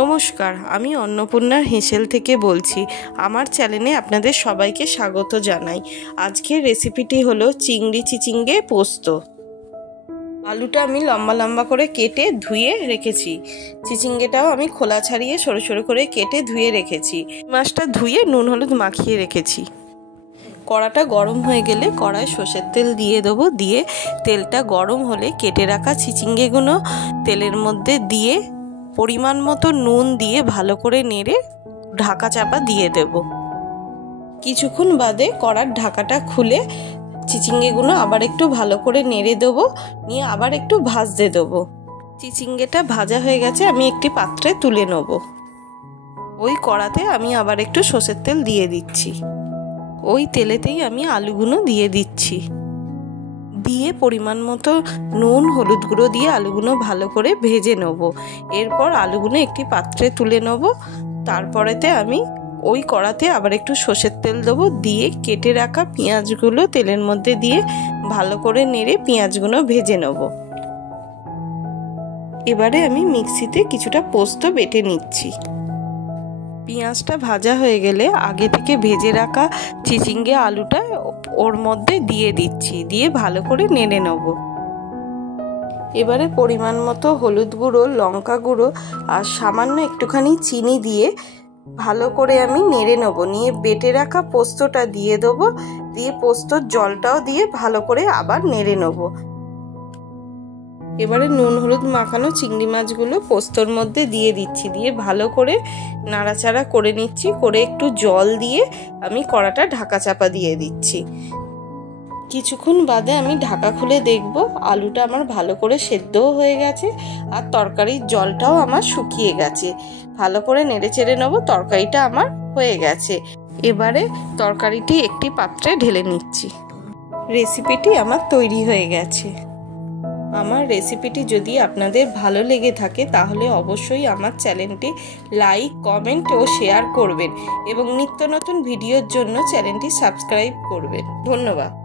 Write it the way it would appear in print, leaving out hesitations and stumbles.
নমস্কার, আমি অন্নপূর্ণার হেঁসেল থেকে বলছি। আমার চ্যানেলে আপনাদের সবাইকে স্বাগত জানাই। আজকের রেসিপিটি হলো চিংড়ি চিচিঙ্গে পোস্ত। আলুটা আমি লম্বা লম্বা করে কেটে ধুয়ে রেখেছি। চিচিঙ্গেটাও আমি খোলা ছাড়িয়ে সরু সরু করে কেটে ধুয়ে রেখেছি। মাছটা ধুয়ে নুন হলুদ মাখিয়ে রেখেছি। কড়াটা গরম হয়ে গেলে কড়ায় সর্ষের তেল দিয়ে দেবো। দিয়ে তেলটা গরম হলে কেটে রাখা চিচিঙ্গেগুলো তেলের মধ্যে দিয়ে পরিমাণ মতো নুন দিয়ে ভালো করে নেড়ে ঢাকা চাপা দিয়ে দেব। কিছুক্ষণ বাদে কড়ার ঢাকাটা খুলে চিচিঙ্গেগুলো আবার একটু ভালো করে নেড়ে দেবো, নিয়ে আবার একটু ভাজতে দেবো। চিচিঙ্গেটা ভাজা হয়ে গেছে, আমি একটি পাত্রে তুলে নেব। ওই কড়াতে আমি আবার একটু সর্ষের তেল দিয়ে দিচ্ছি। ওই তেলেতেই আমি আলুগুলো দিয়ে দিচ্ছি। দিয়ে পরিমাণ মতো নুন হলুদ গুঁড়ো দিয়ে আলুগুলো ভালো করে ভেজে নেব। এরপর আলুগুলো একটি পাত্রে তুলে নেব। তারপরেতে আমি ওই কড়াতে আবার একটু সর্ষের তেল দেবো। দিয়ে কেটে রাখা পেঁয়াজগুলো তেলের মধ্যে দিয়ে ভালো করে নেড়ে পেঁয়াজগুলো ভেজে নেব। এবারে আমি মিক্সিতে কিছুটা পোস্ত বেটে নিচ্ছি। পেঁয়াজটা ভাজা হয়ে গেলে আগে থেকে ভেজে রাখা চিচিঙ্গে আলুটা ওর মধ্যে দিয়ে দিচ্ছি। দিয়ে ভালো করে নেড়ে নেব। এবারে পরিমাণ মতো হলুদ গুঁড়ো, লঙ্কা গুঁড়ো আর সামান্য একটুখানি চিনি দিয়ে ভালো করে আমি নেড়ে নেব। নিয়ে বেটে রাখা পোস্তটা দিয়ে দেবো। দিয়ে পোস্তর জলটাও দিয়ে ভালো করে আবার নেড়ে নেব। এবারে নুন হলুদ মাখানো চিংড়ি মাছগুলো পোস্তর মধ্যে দিয়ে দিচ্ছি। দিয়ে ভালো করে নাড়াচাড়া করে নিচ্ছি। করে একটু জল দিয়ে আমি কড়াটা ঢাকা চাপা দিয়ে দিচ্ছি। কিছুক্ষণ বাদে আমি ঢাকা খুলে দেখব আলুটা আমার ভালো করে সেদ্ধও হয়ে গেছে আর তরকারির জলটাও আমার শুকিয়ে গেছে। ভালো করে নেড়ে চেড়ে নেবো। তরকারিটা আমার হয়ে গেছে। এবারে তরকারিটি একটি পাত্রে ঢেলে নিচ্ছি। রেসিপিটি আমার তৈরি হয়ে গেছে। আমার রেসিপিটি যদি আপনাদের ভালো লেগে থাকে তাহলে অবশ্যই আমার চ্যানেলটি লাইক, কমেন্ট ও শেয়ার করবেন এবং নিত্য নতুন ভিডিওর জন্য চ্যানেলটি সাবস্ক্রাইব করবেন। ধন্যবাদ।